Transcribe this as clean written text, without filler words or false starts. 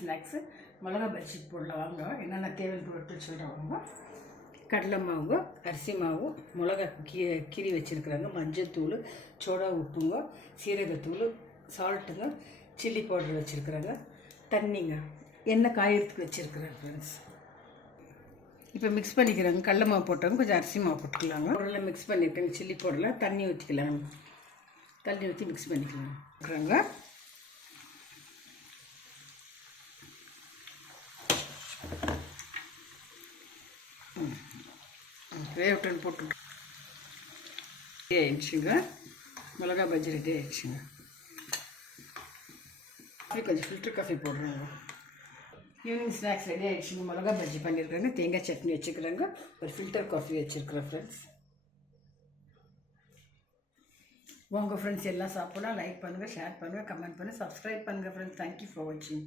Snacks மிளகா பஜ்ஜி போடலாம் வாங்க. என்னென்ன தேவைன்னு பொருட்கள் சொல்கிறேன் வாங்க. கடலை மாவு, அரிசி மாவு, மிளகா கீரி வச்சுருக்குறாங்க, மஞ்சள், சோடா உப்புங்க, சீரகத்தூள், சால்ட்டுங்க, சில்லி பவுடர் வச்சுருக்குறாங்க, தண்ணிங்க, எண்ணெய் காயறதுக்கு வச்சுருக்குறேன் ஃப்ரெண்ட்ஸ். இப்போ மிக்ஸ் பண்ணிக்கிறாங்க. கடலை மாவு போட்டவங்க கொஞ்சம் அரிசி மாவு போட்டுக்கலாங்க. பொருளெல்லாம் மிக்ஸ் பண்ணியிருக்காங்க. சில்லி பவுடரில் தண்ணி ஊற்றிக்கலாம். தண்ணி ஊற்றி மிக்ஸ் பண்ணிக்கலாங்க. வேவட்டன் போட்டு ரெடி ஆயிடுச்சுங்க. மிளகா பஜ்ஜி ரெடி ஆயிடுச்சுங்க. காஃபி கொஞ்சம் ஃபில்டர் காஃபி போடுறாங்க. ஈவினிங் ஸ்நாக்ஸ் ரெடி ஆகிடுச்சுங்க. மிளகா பஜ்ஜி பண்ணியிருக்காங்க, தேங்காய் சட்னி வச்சுக்கிறாங்க, ஒரு ஃபில்டர் காஃபி வச்சுருக்குறேன் ஃப்ரெண்ட்ஸ். உங்கள் ஃப்ரெண்ட்ஸ் எல்லாம் சாப்பிடலாம். லைக் பண்ணுங்கள், ஷேர் பண்ணுங்கள், கமெண்ட் பண்ணுங்கள், சப்ஸ்கிரைப் பண்ணுங்கள் ஃப்ரெண்ட்ஸ். தேங்க்யூ ஃபார் வாட்சிங்.